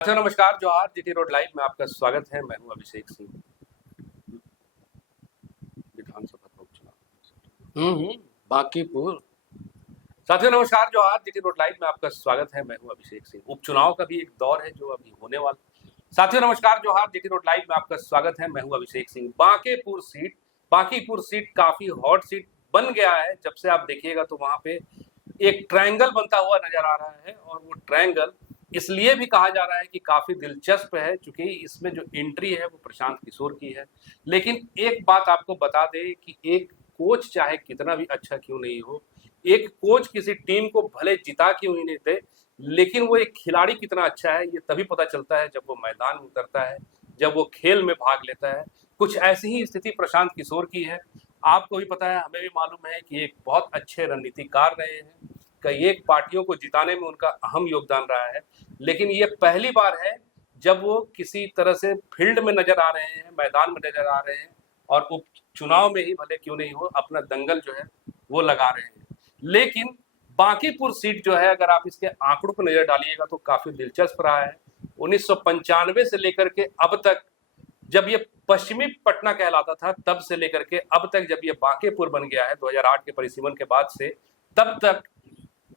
अच्छा, नमस्कार, जोहार। जीटी रोड लाइव में आपका स्वागत है। मैं हूं अभिषेक सिंह। विधानसभा उपचुनाव बांकीपुर। साथियों, नमस्कार, जोहार। जीटी रोड लाइव में आपका स्वागत है। मैं हूं अभिषेक सिंह। उपचुनाव का भी एक दौर है जो अभी होने वाला। साथियों, नमस्कार, जोहार। जीटी रोड लाइव में आपका स्वागत है। मैं हूं अभिषेक सिंह। बांकीपुर सीट काफी हॉट सीट बन गया है। जब से आप देखिएगा तो वहां पे एक ट्रायंगल बनता हुआ नजर आ रहा है, और वो ट्रायंगल इसलिए भी कहा जा रहा है कि काफी दिलचस्प है, क्योंकि इसमें जो एंट्री है वो प्रशांत किशोर की है। लेकिन एक बात आपको बता दें कि एक कोच चाहे कितना भी अच्छा क्यों नहीं हो, एक कोच किसी टीम को भले जिता क्यों ही नहीं दे, लेकिन वो एक खिलाड़ी कितना अच्छा है ये तभी पता चलता है जब वो मैदान में उतरता है, जब वो खेल में भाग लेता है। कुछ ऐसी ही स्थिति प्रशांत किशोर की है। आपको भी पता है, हमें भी मालूम है कि एक बहुत अच्छे रणनीतिकार रहे हैं। कई एक पार्टियों को जिताने में उनका अहम योगदान रहा है। लेकिन ये पहली बार है जब वो किसी तरह से फील्ड में नजर आ रहे हैं, मैदान में नजर आ रहे हैं, और उपचुनाव में ही भले क्यों नहीं हो अपना दंगल जो है वो लगा रहे हैं। लेकिन बांकीपुर सीट जो है, अगर आप इसके आंकड़ों पर नजर डालिएगा तो काफी दिलचस्प रहा है। 1995 से लेकर के अब तक, जब ये पश्चिमी पटना कहलाता था, तब से लेकर के अब तक जब ये बांकीपुर बन गया है 2008 के परिसीमन के बाद से, तब तक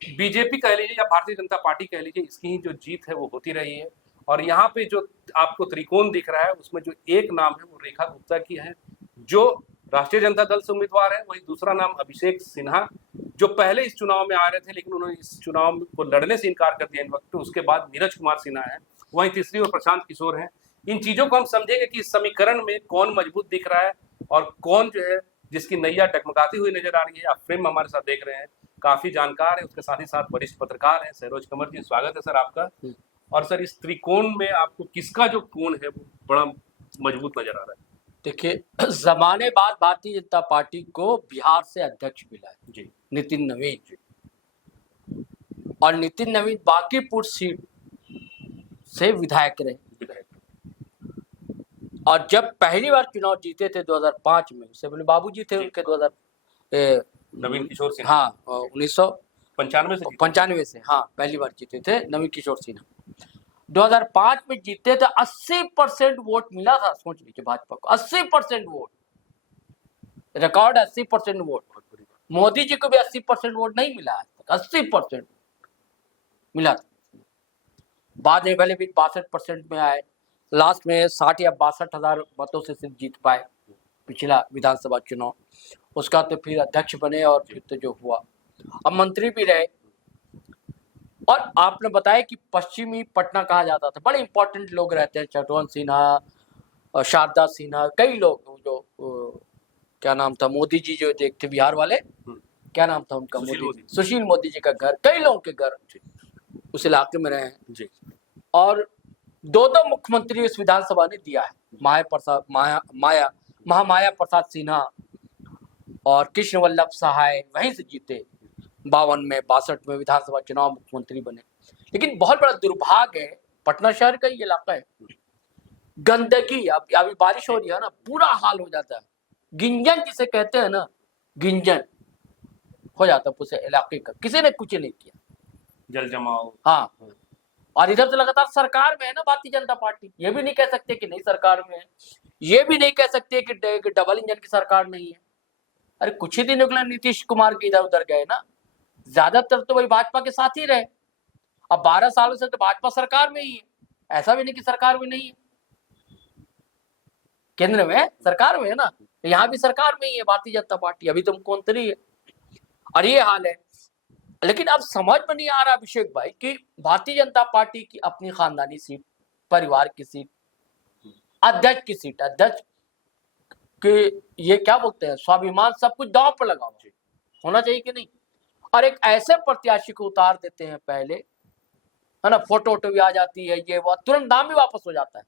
बीजेपी कह लीजिए या भारतीय जनता पार्टी कह लीजिए, इसकी ही जो जीत है वो होती रही है। और यहाँ पे जो आपको त्रिकोण दिख रहा है उसमें जो एक नाम है वो रेखा गुप्ता की है, जो राष्ट्रीय जनता दल से उम्मीदवार है। वही दूसरा नाम अभिषेक सिन्हा, जो पहले इस चुनाव में आ रहे थे लेकिन उन्होंने इस चुनाव को लड़ने से इनकार कर दिया इन वक्त। उसके बाद नीरज कुमार सिन्हा है। वहीं तीसरी और प्रशांत किशोर है। इन चीजों को हम समझेंगे कि इस समीकरण में कौन मजबूत दिख रहा है और कौन जो है जिसकी नैया डगमगाती हुई नजर आ रही है। आप फ्रेम हमारे साथ देख रहे हैं, काफी जानकार है, उसके साथ ही साथ वरिष्ठ पत्रकार है सरोज कंवर जी। स्वागत है सर आपका। और सर, इस त्रिकोण में आपको किसका जो कोण है वो बड़ा मजबूत नजर आ रहा है? देखिए, जमाने बाद भारतीय जनता पार्टी को बिहार से अध्यक्ष मिला है जी, नितिन नवीन जी। और नितिन नवीन बांकीपुर सीट से विधायक रहे। और जब पहली बार चुनाव जीते थे 2005 में, उससे पहले बाबूजी थे उनके 2000 नवीन किशोर सिन्हा। हाँ, 1995 से हाँ पहली बार जीते थे नवीन किशोर सिन्हा। 2005 में जीते थे, 80% वोट मिला था। सोच लीजिए, भाजपा को 80% vote, record 80% vote. Modi ji को भी 80% वोट नहीं मिला आज तक, 80% मिला था। बाद में पहले भी 62% में आए, लास्ट में 60 या 62,000 मतों से सिर्फ जीत पाए पिछला विधानसभा चुनाव। उसका तो फिर अध्यक्ष बने और फिर तो जो हुआ, अब मंत्री भी रहे। और आपने बताया कि पश्चिमी पटना कहा जाता था, बड़े इंपॉर्टेंट लोग रहते हैं, शत्रुघ्न सिन्हा और शारदा सिन्हा, कई लोग जो क्या नाम था, मोदी जी जो देखते बिहार वाले, क्या नाम था उनका, सुशील मोदी जी का घर, कई लोगों के घर उस इलाके में रहे हैं जी। और दो मुख्यमंत्री इस विधानसभा ने दिया है, महामाया प्रसाद सिन्हा और कृष्ण वल्लभ सहाय वहीं से जीते। 52 में 62 में विधानसभा चुनाव मुख्यमंत्री बने। लेकिन बहुत बड़ा दुर्भाग्य है, पटना शहर का ये इलाका है, गंदगी, अभी बारिश हो रही है ना, पूरा हाल हो जाता है। गिंजन जिसे कहते हैं ना, गिंजन हो जाता है पूरे इलाके का। किसी ने कुछ नहीं किया, जल जमाव। हाँ, और इधर से लगातार सरकार में है ना भारतीय जनता पार्टी। ये भी नहीं कह सकते कि नहीं सरकार में है, ये भी नहीं कह सकते कि डबल इंजन की सरकार नहीं है। अरे कुछ ही दिनों के लिए नीतीश कुमार के इधर उधर गए ना, ज्यादातर तो वही भाजपा के साथ ही रहे। अब 12 सालों से तो भाजपा सरकार में ही है, ऐसा भी नहीं कि सरकार में नहीं है, केंद्र में सरकार में है ना, यहाँ भी सरकार में ही है भारतीय जनता पार्टी, अभी तो मुख्यमंत्री है। और ये हाल है। लेकिन अब समझ में नहीं आ रहा अभिषेक भाई कि भारतीय जनता पार्टी की अपनी खानदानी सीट, परिवार की सीट, अध्यक्ष की सीट, अध्यक्ष के ये क्या बोलते हैं, स्वाभिमान, सब कुछ दांव पर लगा हुआ होना चाहिए कि नहीं। और एक ऐसे प्रत्याशी को उतार देते हैं पहले, है ना, फोटो भी आ जाती है, ये वो, तुरंत नाम भी वापस हो जाता है।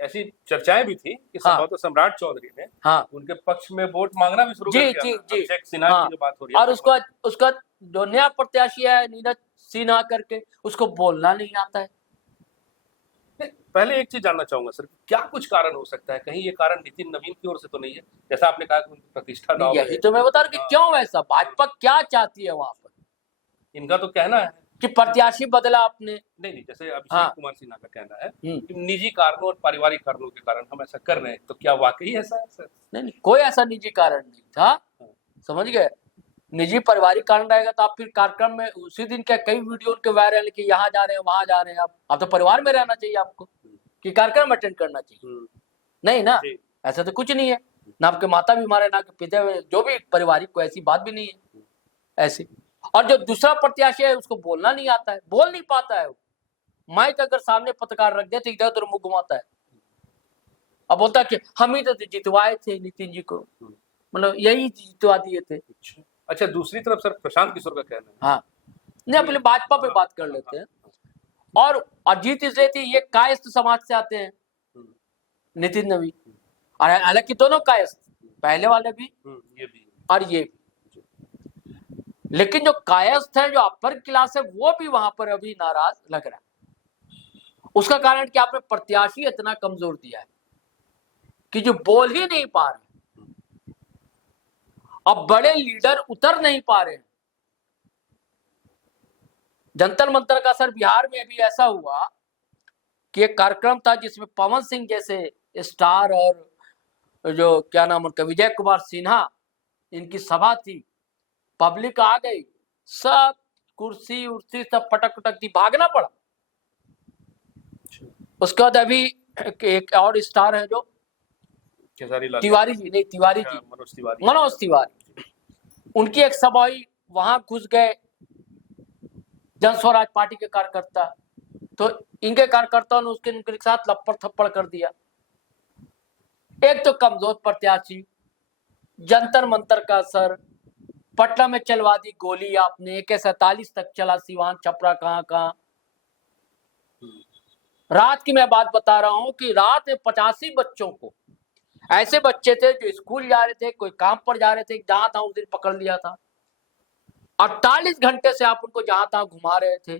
ऐसी चर्चाएं भी थी कि संभवतः सम्राट चौधरी ने उनके पक्ष में वोट मांगना भी शुरू कर दिया। जी, अभिषेक सिन्हा की जो बात हो रही है, और उसका जो नया प्रत्याशी है नीरज सिन्हा करके, उसको बोलना नहीं आता है। पहले एक चीज जानना चाहूंगा सर, क्या कुछ कारण हो सकता है? कहीं ये कारण नितिन नवीन की ओर से तो नहीं है? जैसा आपने कहा कि उनकी प्रतिष्ठा दांव पे है। यही तो मैं बता रहा हूं कि क्यों ऐसा, भाजपा क्या चाहती है वहां पर। इनका तो कहना है कि प्रत्याशी बदला आपने। नहीं, जैसे अभिषेक हाँ। कुमार सिन्हा का कहना है हम्म। कि निजी कारणों और पारिवारिक कारणों के कारण हम ऐसा कर रहे हैं, तो क्या वाकई ऐसा है सर? नहीं, कोई ऐसा निजी कारण नहीं था, समझ गए। निजी पारिवारिक कारण रहेगा तो आप फिर कार्यक्रम में उसी दिन क्या कई वीडियो उनके वायरल कि यहाँ जा रहे हैं वहां जा रहे हैं। आप तो परिवार में रहना चाहिए आपको, कि कार्यक्रम अटेंड करना चाहिए, नहीं ना। जी। ऐसा तो कुछ नहीं है, ना आपके माता भी मारे ना आपके पिता, जो भी पारिवारिक को ऐसी बात भी नहीं है ऐसी। और जो दूसरा प्रत्याशी है उसको बोलना नहीं आता है, बोल नहीं पाता है वो। माइक अगर सामने पत्रकार रख दे तो इधर उधर मुंह घुमाता है। अब बोलता है कि हम ही तो जितवाए थे नितिन जी को, मतलब यही जितवा दिए थे। अच्छा, दूसरी तरफ सर प्रशांत किशोर का कहना है, हाँ, नहीं पहले भाजपा पे बात कर लेते हैं। और अजीत इसलिए थी, ये कायस्थ समाज से आते हैं नितिन नवी, और हालांकि दोनों कायस्थ, पहले वाले भी ये भी और ये भी। लेकिन जो कायस्थ है, जो अपर क्लास है, वो भी वहां पर अभी नाराज लग रहा है। उसका कारण कि आपने प्रत्याशी इतना कमजोर दिया है कि जो बोल ही नहीं पा रहे, अब बड़े लीडर उतर नहीं पा रहे हैं। जंतर मंतर का असर बिहार में भी ऐसा हुआ कि एक कार्यक्रम था जिसमें पवन सिंह जैसे स्टार और जो क्या नाम उनका विजय कुमार सिन्हा, इनकी सभा थी, पब्लिक आ गई, सब कुर्सी उर्सी सब पटक पटक दी, भागना पड़ा। उसके बाद अभी एक और स्टार है जो तिवारी जी, नहीं तिवारी जी, मनोज तिवारी, उनकी एक सभा हुई, वहां घुस गए जन स्वराज पार्टी के कार्यकर्ता, तो इनके कार्यकर्ताओं ने उनके साथ लपड़ थप्पड़ कर दिया। एक तो कमजोर प्रत्याशी, जंतर मंतर का असर, पटना में चलवा दी गोली आपने, AK-47 तक चला, सिवान छपरा कहां। रात की मैं बात बता रहा हूं कि रात में 85 बच्चों को, ऐसे बच्चे थे जो स्कूल जा रहे थे, कोई काम पर जा रहे थे, जहां था उस दिन पकड़ लिया था। 48 घंटे से आप उनको जहां तहां घुमा रहे थे।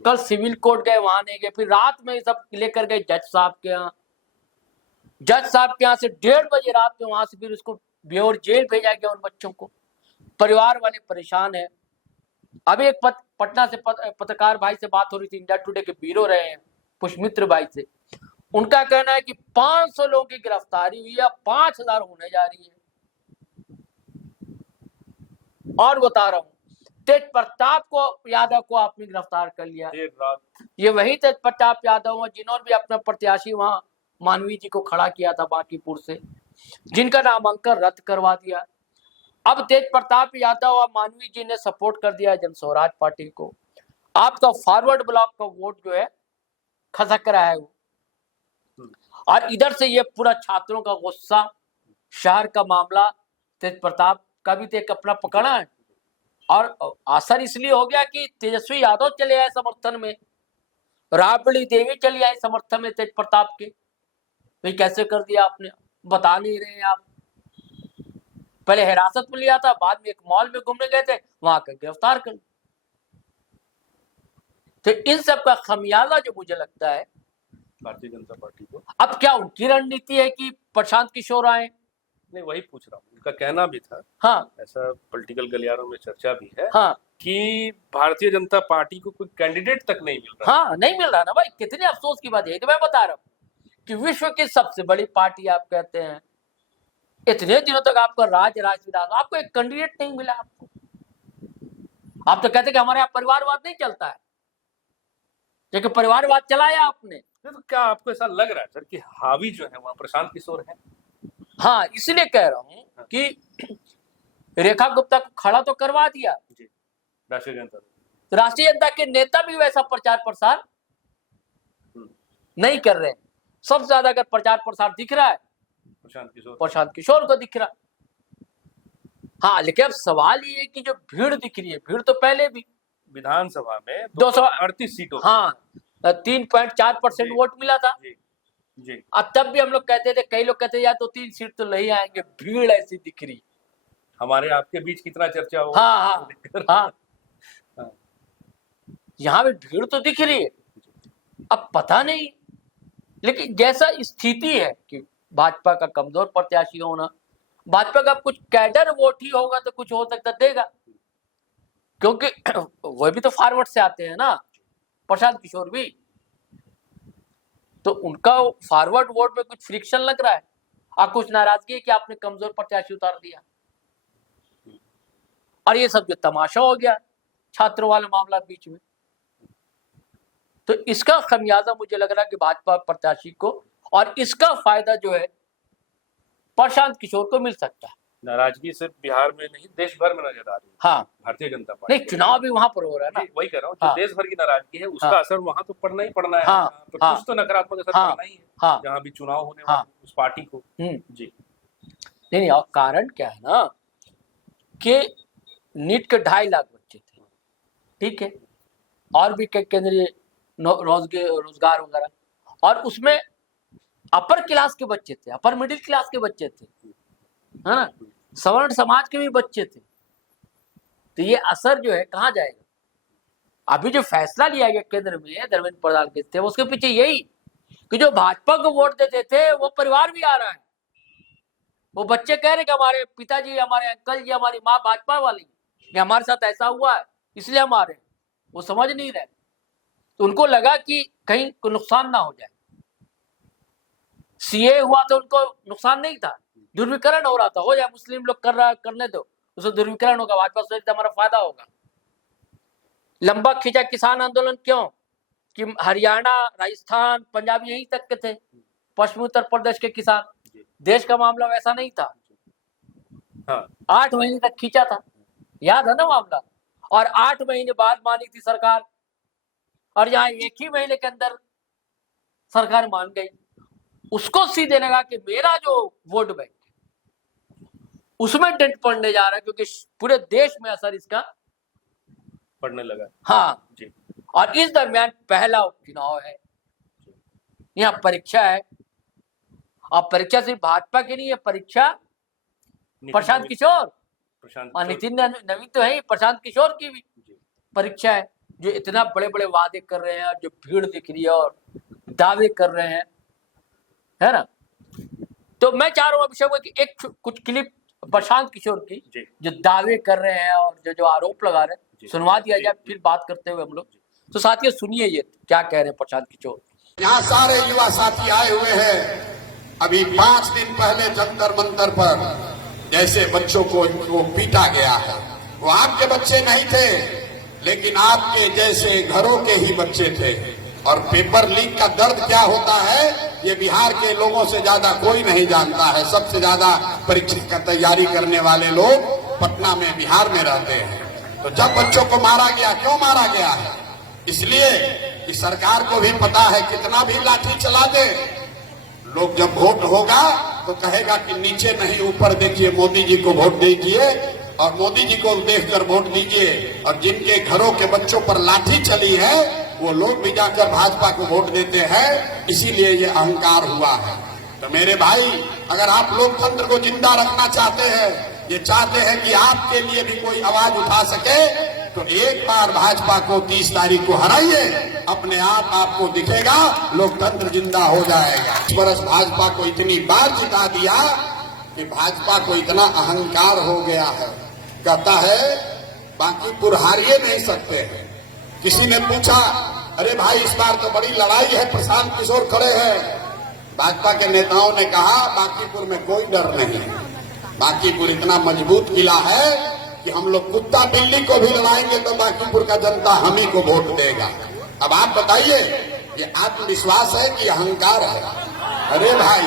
कल सिविल कोर्ट गए, वहां नहीं गए, फिर रात में सब लेकर गए जज साहब के यहाँ। जज साहब के यहाँ से 1:30 बजे रात में वहां से फिर उसको ब्योर जेल भेजा गया उन बच्चों को। परिवार वाले परेशान है। अभी एक पटना से पत्रकार भाई से बात हो रही थी, इंडिया टुडे के ब्यूरो रहे हैं पुष्मित्र भाई से, उनका कहना है कि 500 लोगों की गिरफ्तारी हुई है, 5000 होने जा रही है। और बता रहा हूं, तेज प्रताप को यादव को आपने गिरफ्तार कर लिया। ये वही तेज प्रताप यादव है जिन्होंने भी अपना प्रत्याशी वहां मानवी जी को खड़ा किया था बांकीपुर से, जिनका नामांकन रद्द करवा दिया। अब तेज प्रताप यादव और मानवी जी ने सपोर्ट कर दिया जन स्वराज पार्टी को। आपका फॉरवर्ड ब्लॉक का वोट जो है खसक रहा है वो, और इधर से ये पूरा छात्रों का गुस्सा, शहर का मामला, तेज प्रताप का भी तो एक अपना पकड़ा है। और असर इसलिए हो गया कि तेजस्वी यादव चले आए समर्थन में, राबड़ी देवी चली आई समर्थन में तेज प्रताप के। भाई कैसे कर दिया आपने, बता नहीं रहे हैं आप। पहले हिरासत में लिया था, बाद में एक मॉल में घूमने गए थे, वहां का गिरफ्तार कर। तो इन सब का खमियाजा जो मुझे लगता है भारतीय जनता पार्टी को, अब क्या उनकी रणनीति है कि प्रशांत किशोर आए? नहीं, वही पूछ रहा हूँ, उनका कहना भी था, हाँ, ऐसा पॉलिटिकल गलियारों में चर्चा भी है, हाँ, कि भारतीय जनता पार्टी को कोई कैंडिडेट तक नहीं मिल रहा। हाँ, नहीं मिल रहा ना भाई, कितने अफसोस की बात है। तो मैं बता रहा हूँ कि विश्व की सबसे बड़ी पार्टी आप कहते हैं, इतने दिनों तक आपका राज विधान, आपको एक कैंडिडेट नहीं मिला। आपको, आप तो कहते कि हमारे यहाँ परिवारवाद नहीं चलता है, लेकिन परिवारवाद चलाया आपने। तो क्या आपको ऐसा लग रहा है सर कि हावी जो है वहाँ प्रशांत किशोर है? हाँ, इसलिए कह रहा हूँ कि रेखा गुप्ता को खड़ा तो करवा दिया जी, राष्ट्रीय जनता के नेता भी वैसा प्रचार प्रसार नहीं कर रहे हैं। सबसे ज्यादा अगर प्रचार प्रसार दिख रहा है प्रशांत किशोर को दिख रहा। हाँ, लेकिन अब सवाल ये है कि जो भीड़ दिख रही है, भीड़ तो पहले भी विधानसभा में 238 सीटों, हाँ, 3.4% वोट मिला था। जी। अब तब भी हम लोग कहते थे, कई लोग कहते थे यार 2-3 सीट तो नहीं आएंगे, भीड़ ऐसी दिख रही। हमारे आपके बीच कितना चर्चा हो। हाँ, हाँ। यहाँ भी भीड़ तो दिख रही है, अब पता नहीं। लेकिन जैसा स्थिति है कि भाजपा का कमजोर प्रत्याशी होना, भाजपा का कुछ कैडर वोट ही होगा तो कुछ हो सकता देगा, क्योंकि वह भी तो फॉरवर्ड से आते हैं ना, प्रशांत किशोर भी, तो उनका फॉरवर्ड वोट में कुछ फ्रिक्शन लग रहा है, और कुछ नाराजगी है कि आपने कमजोर प्रत्याशी उतार दिया। और ये सब जो तमाशा हो गया छात्रों वाले मामला बीच में, तो इसका खमियाजा मुझे लग रहा है कि भाजपा प्रत्याशी को, और इसका फायदा जो है प्रशांत किशोर को मिल सकता है। नाराजगी सिर्फ बिहार में नहीं, देश भर में नजर आ रही है। हाँ, भारतीय जनता पार्टी नहीं, चुनाव भी वहां पर हो रहा है ना, वही कह रहा हूँ, जो हाँ, देश भर की नाराजगी है उसका हाँ, असर वहां तो पड़ना ही पड़ना है। हाँ, तो हाँ, कुछ तो नकारात्मक असर हाँ, पड़ना ही है, हाँ, जहाँ भी चुनाव होने हाँ, वाले उस पार्टी को। जी नहीं, और कारण क्या है ना कि नीट के 2.5 लाख बच्चे थे, ठीक है, और भी केंद्रीय रोजगार वगैरह, और उसमें अपर क्लास के बच्चे थे, अपर मिडिल क्लास के बच्चे थे, है ना, सवर्ण समाज के भी बच्चे थे। तो ये असर जो है कहाँ जाएगा? अभी जो फैसला लिया गया केंद्र में धर्मेंद्र प्रधान के थे, उसके पीछे यही कि जो भाजपा को वोट देते थे वो परिवार भी आ रहा है, वो बच्चे कह रहे कि हमारे पिताजी, हमारे अंकल जी, हमारी माँ भाजपा वाली, कि हमारे साथ ऐसा हुआ है इसलिए हम आ रहे हैं। वो समझ नहीं रहे, तो उनको लगा कि कहीं को नुकसान ना हो जाए। सीए हुआ तो उनको नुकसान नहीं था, ध्रुवीकरण हो रहा था, हो जाए, मुस्लिम लोग कर रहा, करने दो, उससे ध्रुवीकरण होगा, भाजपा सोचते हमारा फायदा होगा। लंबा खींचा किसान आंदोलन क्यों? कि हरियाणा, राजस्थान, पंजाब यहीं तक के थे, पश्चिमी उत्तर प्रदेश के किसान, देश का मामला वैसा नहीं था। हाँ, 8 महीने तक खींचा था, याद है ना मामला, और 8 महीने बाद मानी थी सरकार, और यहाँ एक ही महीने के अंदर सरकार मान गई। उसको सीधे लगा कि मेरा जो वोट बैंक उसमें डेंट पड़ने जा रहा है, क्योंकि पूरे देश में असर इसका पड़ने लगा। हाँ जी, और इस दरमियान पहला उपचुनाव है, यहाँ परीक्षा है, और परीक्षा सिर्फ भाजपा की नहीं है, परीक्षा प्रशांत किशोर और नितिन नवीन तो है ही, प्रशांत किशोर की भी परीक्षा है, जो इतना बड़े बड़े वादे कर रहे हैं, जो भीड़ दिख रही है और दावे कर रहे हैं, है ना। तो मैं चाह रहा हूँ अभिषेक कि एक कुछ क्लिप प्रशांत किशोर की जो दावे कर रहे हैं और जो आरोप लगा रहे हैं सुनवा दिया जाए, फिर बात करते हुए हम लोग। तो साथियों सुनिए ये क्या कह रहे हैं प्रशांत किशोर। यहाँ सारे युवा साथी आए हुए हैं। अभी 5 दिन पहले जंतर मंतर पर जैसे बच्चों को इनको पीटा गया है, वो आपके बच्चे नहीं थे, लेकिन आपके जैसे घरों के ही बच्चे थे। और पेपर लीक का दर्द क्या होता है ये बिहार के लोगों से ज्यादा कोई नहीं जानता है। सबसे ज्यादा परीक्षा का तैयारी करने वाले लोग पटना में, बिहार में रहते हैं। तो जब बच्चों को मारा गया, क्यों मारा गया है? इसलिए कि सरकार को भी पता है कितना भी लाठी चला दे, लोग जब वोट होगा तो कहेगा कि नीचे नहीं ऊपर देखिए, मोदी जी को वोट दीजिए और मोदी जी को देखकर वोट दीजिए। और जिनके घरों के बच्चों पर लाठी चली है वो लोग भी जाकर भाजपा को वोट देते हैं, इसीलिए ये अहंकार हुआ है। तो मेरे भाई, अगर आप लोकतंत्र को जिंदा रखना चाहते हैं, ये चाहते हैं कि आपके लिए भी कोई आवाज उठा सके, तो एक बार भाजपा को 30 तारीख को हराइए, अपने आप आपको दिखेगा लोकतंत्र जिंदा हो जाएगा। इस बरस भाजपा को इतनी बार जिता दिया कि भाजपा को इतना अहंकार हो गया है, कहता है बांकीपुर हारिए नहीं सकते हैं। किसी ने पूछा, अरे भाई इस बार तो बड़ी लड़ाई है, प्रशांत किशोर खड़े हैं। भाजपा के नेताओं ने कहा बांकीपुर में कोई डर नहीं है, बांकीपुर इतना मजबूत किला है कि हम लोग कुत्ता बिल्ली को भी लड़ाएंगे तो बांकीपुर का जनता हम ही को वोट देगा। अब आप बताइए, ये आत्मविश्वास है कि अहंकार है? अरे भाई,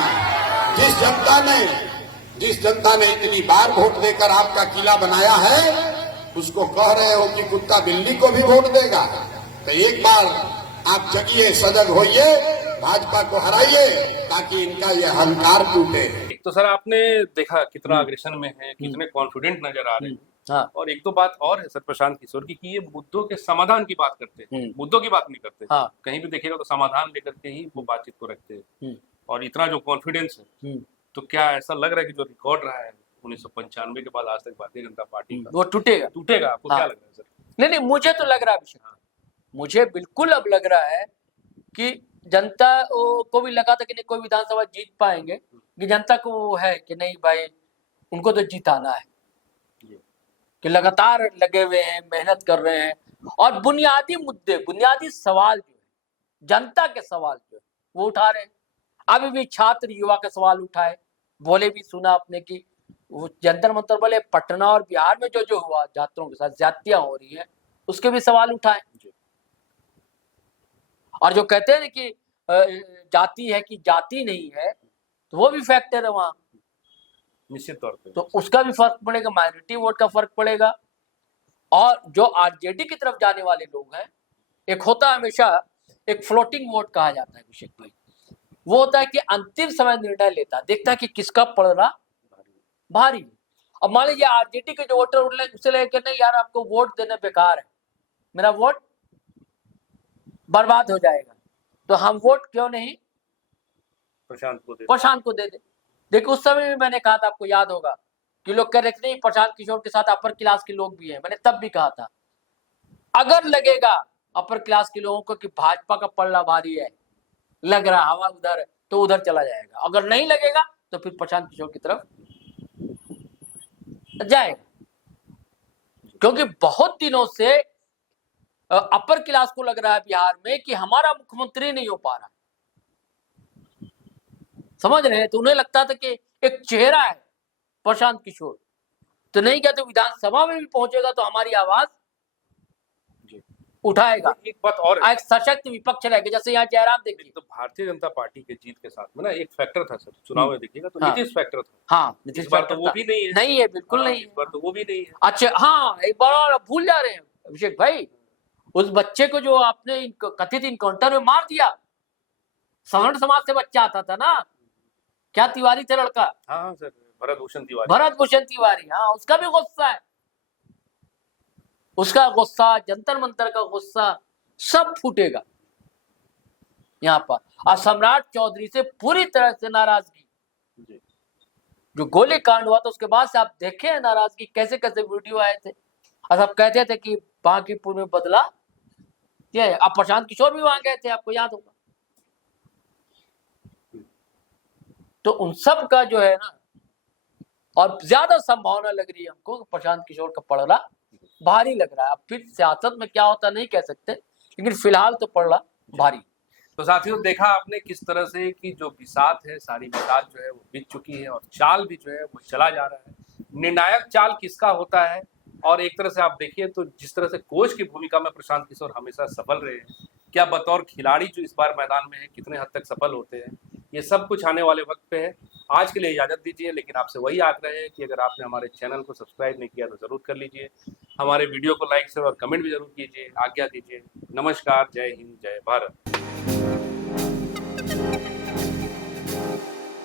जिस जनता ने इतनी बार वोट देकर आपका किला बनाया है, उसको कह रहे हो कि कुत्ता बिल्ली को भी वोट देगा? तो एक बार आप जगिए, सजग होइए, भाजपा को हराइए ताकि इनका ये अहंकार टूटे। तो सर आपने देखा कितना अग्रेशन में है, कितने कॉन्फिडेंट नजर आ रहे हैं। हाँ। और एक तो बात और है सर प्रशांत किशोर की कि ये मुद्दों के समाधान की बात करते हैं, मुद्दों की बात नहीं करते। हाँ। कहीं भी देखिएगा तो समाधान लेकर के ही वो बातचीत को रखते हैं। और इतना जो कॉन्फिडेंस है, तो क्या ऐसा लग रहा है कि जो रिकॉर्ड रहा है 1995 के बाद आज तक भारतीय जनता पार्टी का, वो टूटेगा? टूटेगा? आपको क्या लग रहा है सर? नहीं, मुझे तो लग रहा है अभिषेक, मुझे बिल्कुल अब लग रहा है कि जनता को भी लगा था कि नहीं कोई विधानसभा जीत पाएंगे, कि जनता को है कि नहीं भाई उनको तो जिताना है, कि लगातार लगे हुए हैं, मेहनत कर रहे हैं और बुनियादी मुद्दे, बुनियादी सवाल जो है, जनता के सवाल जो है वो उठा रहे हैं। अभी भी छात्र युवा के सवाल उठाए, बोले भी सुना आपने कि वो जंतर मंतर बोले पटना और बिहार में जो हुआ छात्रों के साथ ज्यादतियां हो रही है उसके भी सवाल उठाए। और जो कहते हैं कि जाति है कि जाति नहीं है, तो वो भी फैक्टर है वहां, निश्चित तौर पे। तो उसका भी फर्क पड़ेगा, माइनॉरिटी वोट का फर्क पड़ेगा। और जो आरजेडी की तरफ जाने वाले लोग हैं, एक होता है हमेशा एक फ्लोटिंग वोट कहा जाता है अभिषेक भाई, वो होता है कि अंतिम समय निर्णय लेता है, देखता है कि किसका पड़ रहा भारी। अब मान लीजिए आरजेडी के जो वोटर उससे लेकर नहीं यार आपको वोट देना बेकार है, मेरा वोट बर्बाद हो जाएगा, तो हम वोट क्यों नहीं प्रशांत को दे दे। देखिए उस समय भी मैंने कहा था, आपको याद होगा कि लोग कह रहे थे नहीं प्रशांत किशोर के साथ अपर क्लास के लोग भी हैं, मैंने तब भी कहा था अगर लगेगा अपर क्लास के लोगों को कि भाजपा का पल्ला भारी है, लग रहा हवा उधर है, तो उधर चला जाएगा, अगर नहीं लगेगा तो फिर प्रशांत किशोर की तरफ जाएगा। क्योंकि बहुत दिनों से अपर क्लास को लग रहा है बिहार में कि हमारा मुख्यमंत्री नहीं हो पा रहा, समझ रहे हैं, तो उन्हें लगता था कि एक चेहरा है प्रशांत किशोर, तो नहीं क्या तो विधानसभा में भी पहुंचेगा तो हमारी आवाज उठाएगा, एक बात और एक सशक्त विपक्ष रहेगा। जैसे यहाँ जयराम देखिए, तो भारतीय जनता पार्टी के जीत के साथ में ना एक फैक्टर था सर, चुनाव में देखिएगा तो हाँ। नीतीश फैक्टर था। हाँ, इस बार तो वो भी नहीं है। नहीं है, बिल्कुल नहीं इस बार तो वो भी नहीं है। अच्छा हाँ, एक बार भूल जा रहे हैं अभिषेक भाई, उस बच्चे को जो आपने कथित इनकाउंटर में मार दिया, सवर्ण समाज से बच्चा आता था ना, क्या तिवारी थे लड़का, हाँ सर, भरत भूषण तिवारी, हाँ, उसका भी गुस्सा है, उसका गुस्सा, जंतर मंतर का गुस्सा सब फूटेगा यहाँ पर। और सम्राट चौधरी से पूरी तरह से नाराजगी, जो गोली कांड हुआ था उसके बाद से आप देखे नाराजगी, कैसे कैसे वीडियो आए थे, और सब कहते थे कि बांकीपुर में बदला क्या है। अब प्रशांत किशोर भी वहां गए थे, आपको याद होगा, तो उन सब का जो है ना, और ज्यादा संभावना लग रही है हमको प्रशांत किशोर का पड़ना भारी लग रहा है। अब फिर सियासत में क्या होता नहीं कह सकते, लेकिन फिलहाल तो पड़ना भारी। तो साथियों देखा आपने किस तरह से कि जो बिसात है, सारी बिसात जो है वो बीत चुकी है और चाल भी जो है वो चला जा रहा है। निर्णायक चाल किसका होता है, और एक तरह से आप देखिए तो जिस तरह से कोच की भूमिका में प्रशांत किशोर हमेशा सफल रहे हैं, क्या बतौर खिलाड़ी जो इस बार मैदान में है कितने हद तक सफल होते हैं, ये सब कुछ आने वाले वक्त पे है। आज के लिए इजाजत दीजिए, लेकिन आपसे वही आग्रह है कि अगर आपने हमारे चैनल को सब्सक्राइब नहीं किया तो जरूर कर लीजिए, हमारे वीडियो को लाइक शेयर और कमेंट भी जरूर कीजिए। आज्ञा दीजिए, नमस्कार, जय हिंद, जय भारत।